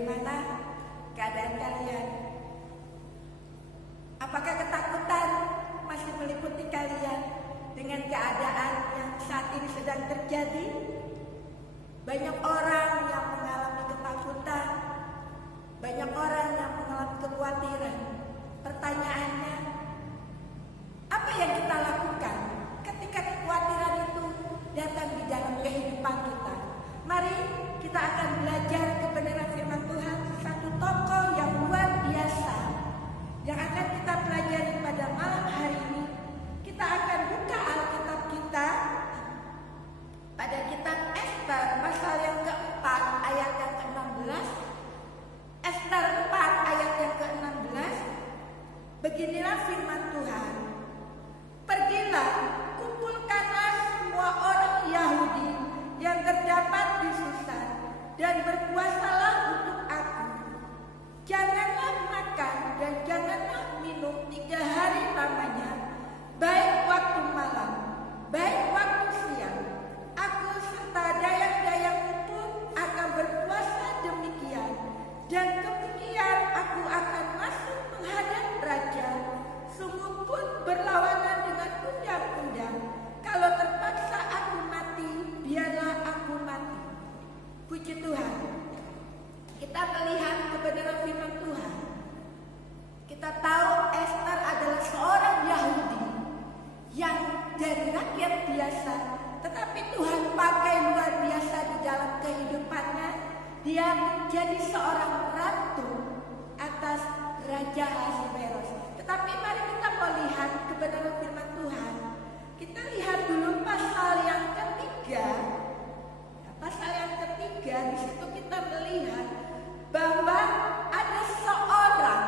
Bagaimana keadaan kalian? Apakah ketakutan masih meliputi kalian dengan keadaan yang saat ini sedang terjadi? Banyak orang yang mengalami ketakutan, banyak orang yang mengalami kekhawatiran. Pertanyaannya, apa yang kita lakukan ketika kekhawatiran itu datang di dalam kehidupan kita? Mari kita akan belajar kebenaran firman Tuhan, satu tokoh yang luar biasa yang akan kita pelajari pada malam hari ini. Kita akan buka Alkitab kita pada kitab Ester pasal yang keempat ayat yang ke-16. Ester 4 ayat yang ke-16. Beginilah firman Tuhan. Pergilah, kumpulkanlah semua orang Yahudi yang terdapat di Susa dan berpuasalah untuk aku. Janganlah makan dan janganlah minum 3 hari lamanya, baik waktu malam, baik waktu siang. Aku serta dayang-dayangku pun akan berpuasa demikian, dan kemudian aku akan masuk menghadap raja. Sungguh pun berlawanan dengan undang-undang. Kalau terpaksa aku mati, biarlah aku mati. Puji Tuhan. Kita melihat kebenaran firman Tuhan. Kita tahu Ester adalah seorang Yahudi yang dari rakyat biasa, tetapi Tuhan pakai luar biasa di dalam kehidupannya. Dia menjadi seorang ratu atas Raja Ahasveros. Tetapi mari kita melihat kebenaran firman Tuhan. Kita lihat dulu pasal yang ketiga. Pasal yang ketiga, di situ kita melihat bahwa ada seorang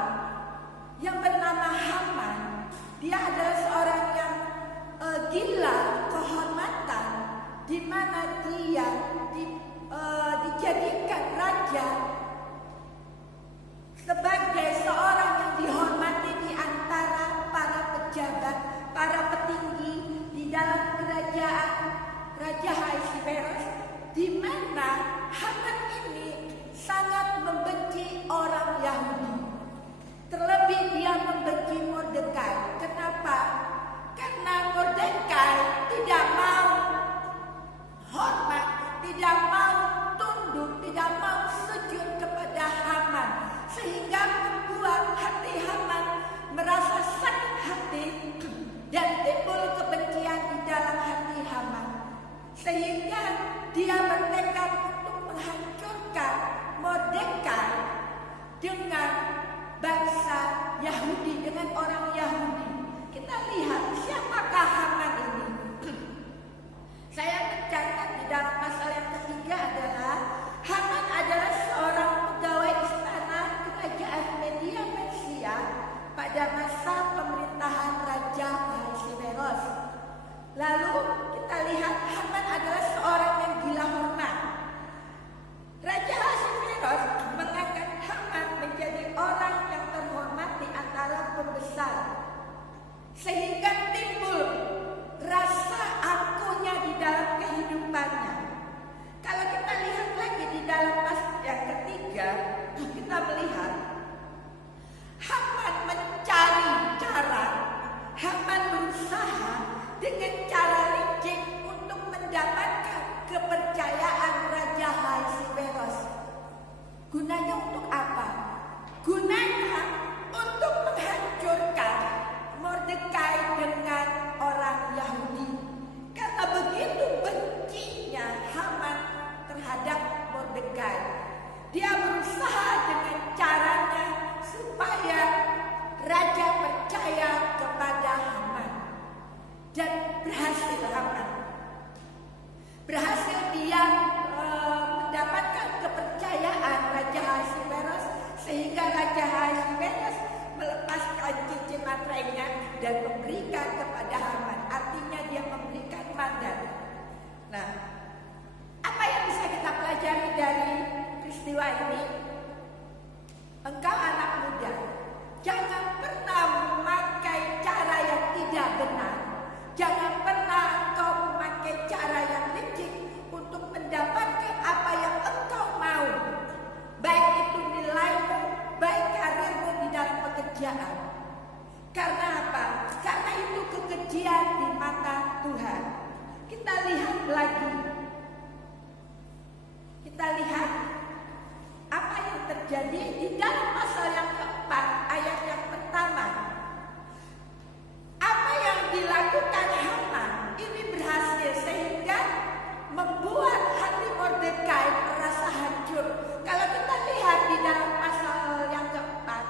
yang bernama Haman. Dia adalah seorang yang gila kehormatan, di mana dia dijadikan raja sebagai seorang yang dihormati di antara para pejabat, para petinggi di dalam kerajaan Raja Ahasveros, di mana Haman ini sangat membenci orang Yahudi. Terlebih dia membenci Mordekai. Kenapa? Karena Mordekai tidak mau hormat, tidak mau tunduk, tidak mau sujud kepada Haman, sehingga membuat hati Haman merasa sakit hati dan timbul kebencian di dalam hati Haman, sehingga dia bertekad untuk menghancurkan Mordekai dengan bangsa Yahudi, dengan orang Yahudi. Kita lihat siapakah Haman ini. Saya mencatat di dalam pasal yang ketiga adalah Haman adalah seorang pegawai istana kerajaan Media Persia pada masa pemerintahan Raja Ahasveros. Lalu kita lihat Haman adalah seorang yang gila hormat. Raja Ahasveros mengangkat Haman menjadi orang yang terhormat di antara pembesar, sehingga timbul rasa angkuhnya di dalam kehidupannya. Kalau kita lihat lagi di dalam pasal yang ketiga, kita melihat Haman mencari cara, Haman berusaha dengan cara licik untuk mendapatkan kepercayaan Raja Ahasveros. Gunanya untuk apa? Gunanya untuk menghancurkan Mordekai dengan orang Yahudi. Karena begitu bencinya Haman terhadap Mordekai, dia berusaha dengan caranya supaya raja percaya kepada Haman. Dan berhasil Haman. Berhasil dia mendapatkan kepercayaan Raja Ahasveros, sehingga Raja Ahasveros melepaskan cincin materainya dan memberikan kepada Haman. Artinya dia memberikan mandat. Nah, apa yang bisa kita pelajari dari peristiwa ini? Engkau anak muda, jangan pernah memakai cara yang tidak benar. Jangan pernah engkau memakai cara yang licik untuk mendapatkan apa yang engkau mau, baik itu terjadi di dalam pasal yang keempat ayat yang pertama. Apa yang dilakukan Haman ini berhasil sehingga membuat hati Mordekai merasa hancur. Kalau kita lihat di dalam pasal yang keempat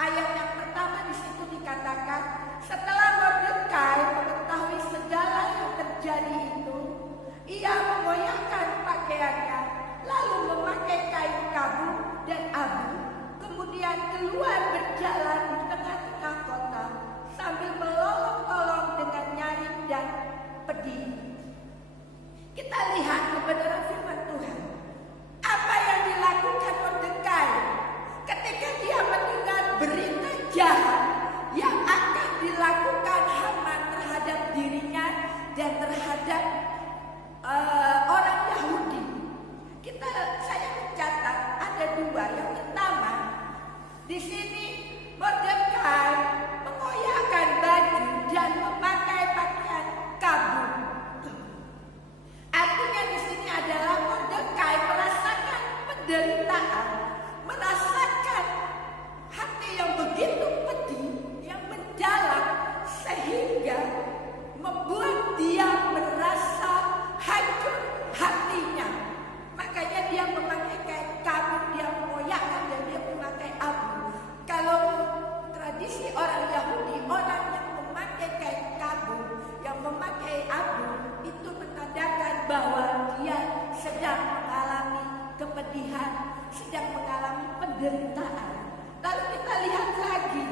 ayat yang pertama, di situ dikatakan setelah Mordekai mengetahui segala yang terjadi itu, ia mengoyakkan pakaiannya, lalu memakai kain kabu dan abu, kemudian keluar berjalan di tengah-tengah kota sambil melolong-lolong dengan nyaring dan pedih. Kita lihat kebenaran firman Tuhan. Apa yang dilakukan Mordekai ketika dia mendengar berita jahat yang akan dilakukan Haman terhadap dirinya dan terhadap orang Yahudi. Saya mencatat ada dua. Yang pertama, di sini Mordekai mengoyakkan baju dan memakai pakaian kabut. Artinya di sini adalah Mordekai merasakan penderitaan, merasakan hati yang begitu pedih, yang mendalam, sehingga membuat dia merasa hancur hatinya. Makanya dia memakai kain kabut, dia mengoyakkan dan dia memakai abu. Kalau tradisi orang Yahudi, orang yang memakai kain kabut, yang memakai abu, itu menandakan bahwa dia sedang mengalami kepedihan, sedang mengalami penderitaan. Lalu kita lihat lagi,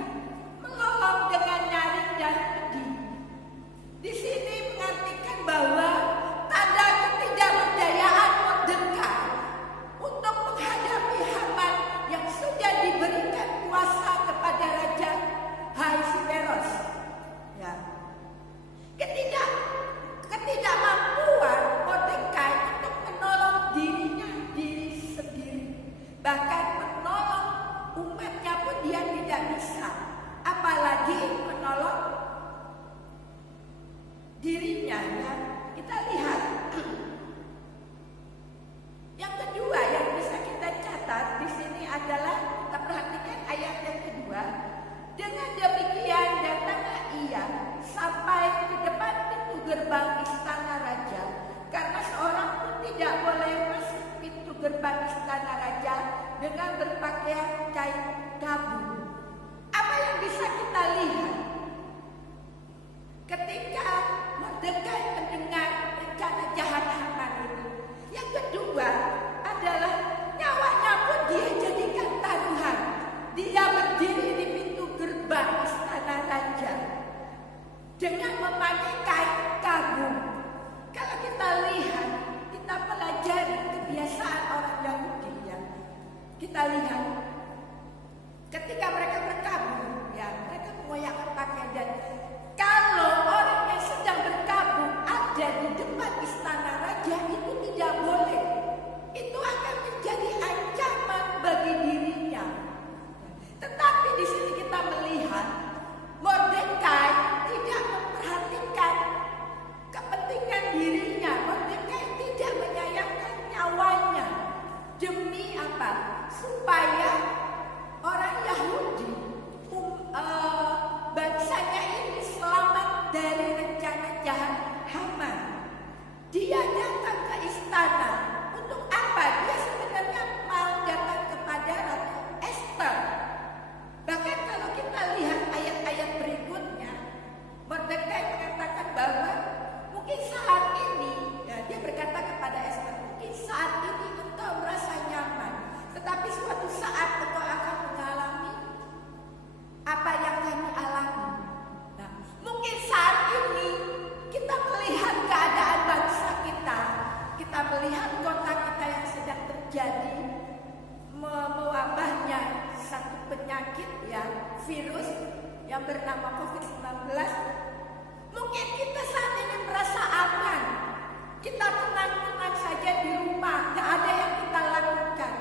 melolong dengan nyaring dan pedih. Di sini mengartikan bahwa tanda ketidakberdayaan Mordekai untuk menghadapi Haman yang sudah diberikan kuasa kepada Raja Ahasuerus. Ya. Ketidakmampuan Mordekai untuk menolong dirinya sendiri, bahkan menolong umatnya pun dia tidak bisa, apalagi menolong dirinya. Ya. Kita lihat yang kedua yang bisa kita catat di sini adalah, kita perhatikan ayat yang kedua. Dengan demikian datanglah ia sampai ke depan pintu gerbang istana raja, karena seorang pun tidak boleh masuk pintu gerbang istana raja dengan berpakaian kain kabu. Apa yang bisa kita lihat ketika Mordekai mendengar rencana jahat Haman itu? Yang kedua adalah nyawanya pun dia jadikan taruhan. Dia berdiri di pintu gerbang istana raja dengan memakai kain kabu. Kalau kita lihat, kita pelajari kebiasaan orang Yahudi, ya. Kita lihat ketika mereka berkabung, ya, mereka mengoyakkan pakaian. Dan kalau orang yang sedang berkabung ada di depan istana raja, itu tidak boleh. Itu akan menjadi ancaman bagi dirinya. Tetapi di sini kita melihat Mordekai tidak memperhatikan kepentingan dirinya. Mordekai tidak menyayangkan nyawanya. Demi apa? Supaya orang Yahudi, bangsanya ini selamat dari rencana jahat Haman. Dia datang ke istana. Untuk apa? Dia sebenarnya mau datang kepada Ratu Esther. Bahkan kalau kita lihat ayat-ayat berikutnya, Mordekai mengatakan bahwa mungkin saat ini, ya, dia berkata kepada Esther, mungkin saat ini engkau merasa nyaman, tetapi suatu saat engkau akan mengalami apa yang kami alami. Nah, mungkin saat ini kita melihat keadaan bangsa kita melihat kota kita yang sedang terjadi mewabahnya satu penyakit, ya, virus yang bernama COVID-19. Mungkin kita saat ini merasa aman, kita tenang-tenang saja di rumah, gak ada yang kita lakukan.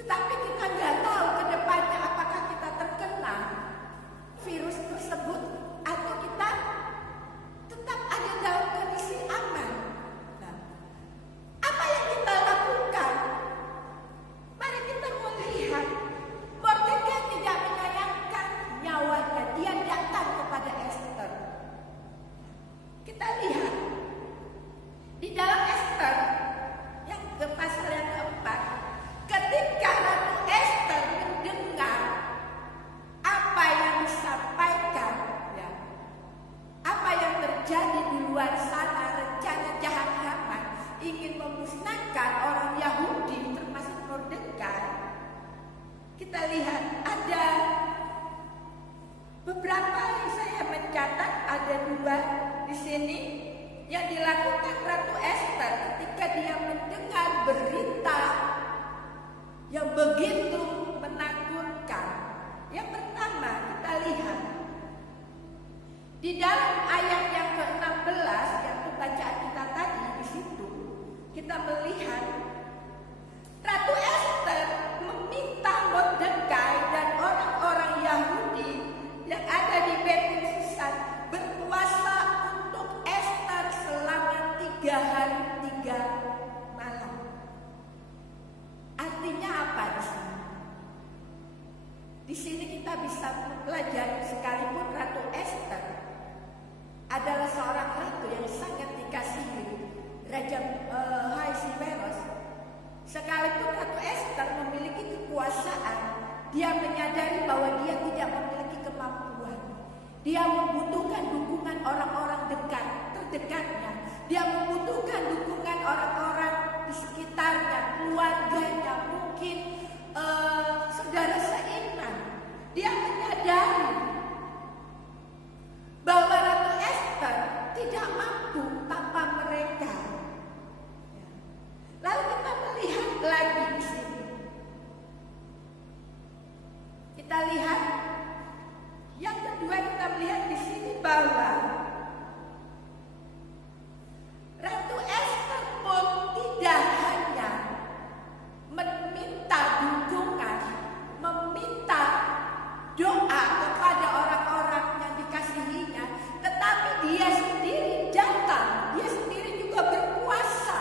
Tetapi kita gak tahu ke depannya apakah kita terkena virus tersebut atau kita tetap ada dalam kondisi aman. Nah, apa yang kita lakukan? Mari kita mulai kita lihat ada beberapa yang saya mencatat, ada 2 di sini yang dilakukan Ratu Ester ketika dia mendengar berita yang begitu menakutkan. Yang pertama kita lihat di dalam ayat yang ke-16 yang bacaan kita tadi, di situ kita melihat Ratu Ester meminta Mordekai dan orang-orang Yahudi yang ada di Betul Susan berpuasa untuk Ester selama 3 hari 3 malam. Artinya apa di sini? Di sini kita bisa mempelajari sekalipun Ratu Ester adalah seorang ratu yang sangat dikasihi Raja Ahasuerus. Sekalipun Ratu Ester memiliki kekuasaan, dia menyadari bahwa dia tidak memiliki kemampuan. Dia membutuhkan dukungan orang-orang terdekatnya. Dia membutuhkan dukungan orang-orang di sekitarnya, keluarganya, mungkin saudara seiman. Dia menyadari bahwa Ratu Ester tidak mampu tanpa mereka. Lalu kita melihat lagi di sini. Kita lihat yang kedua, kita melihat di sini bahwa Ratu Ester pun tidak hanya meminta dukungan, meminta doa kepada orang-orang yang dikasihinya, tetapi dia sendiri datang, dia sendiri juga berpuasa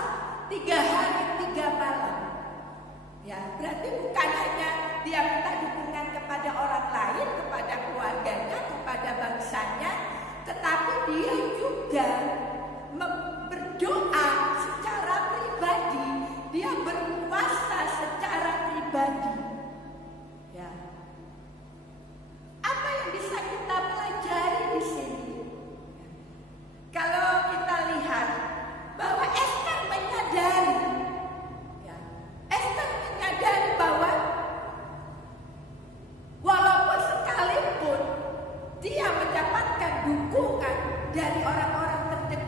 3 hari 3 malam. Ya, berarti bukan hanya dia minta dukungan kepada orang lain, kepada keluarganya, kepada bangsanya, tetapi dia juga berdoa secara pribadi, dia berpuasa secara pribadi. Ya. Apa yang bisa kita pelajari di sini? Kalau kita lihat bahwa Ester menyadari, ya, Ester menyadari bahwa walaupun sekalipun dia mendapatkan dukungan dari orang-orang terdekat,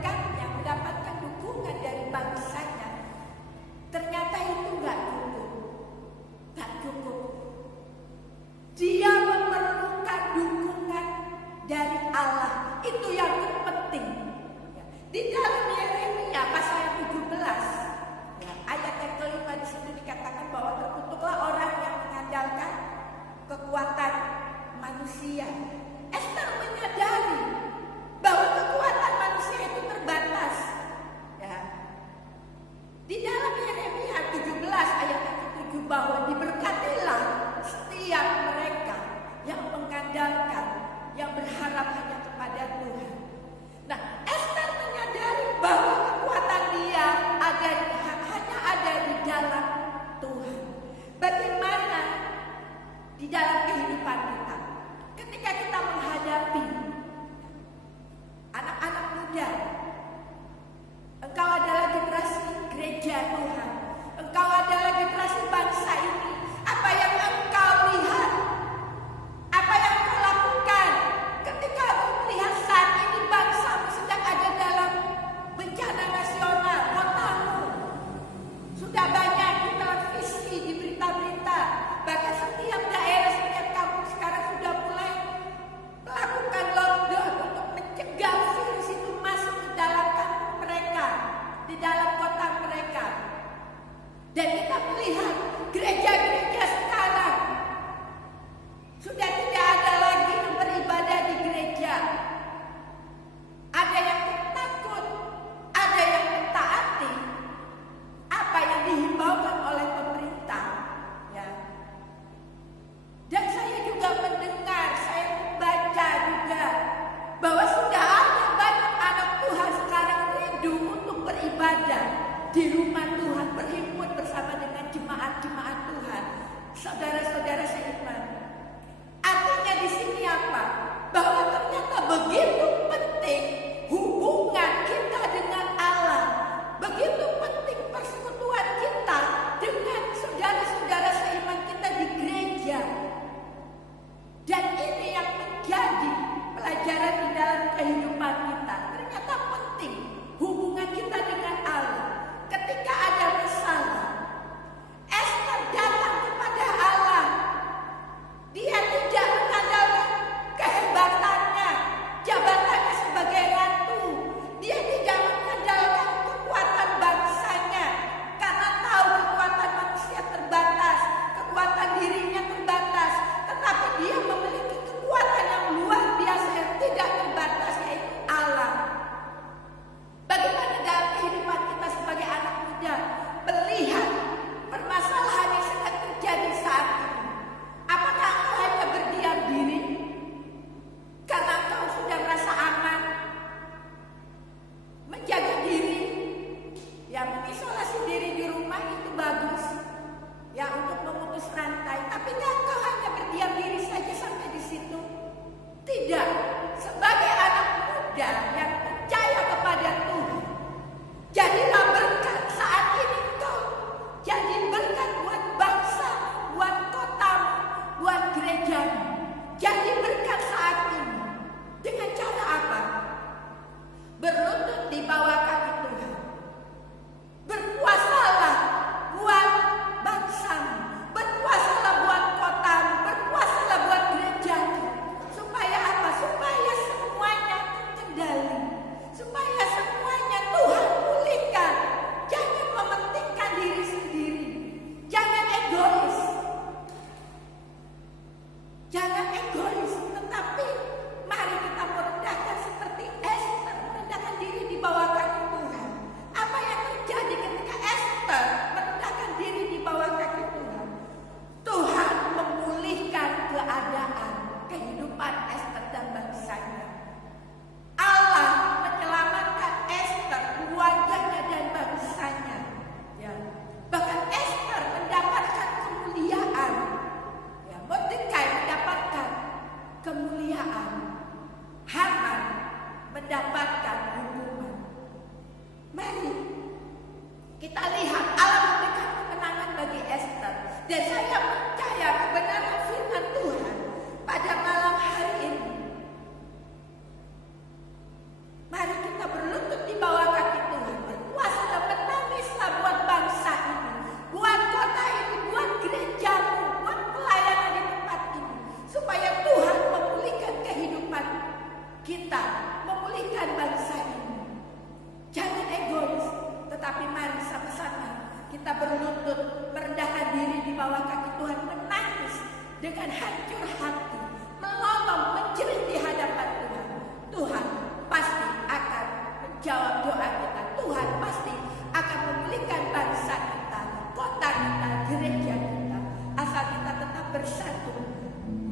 dengan hancur hati, mengomong, menjerit di hadapan Tuhan, Tuhan pasti akan menjawab doa kita. Tuhan pasti akan memulihkan bangsa kita, kota kita, gereja kita, asal kita tetap bersatu,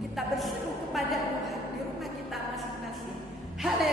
kita berseru kepada Tuhan di rumah kita masing-masing. Haleluya.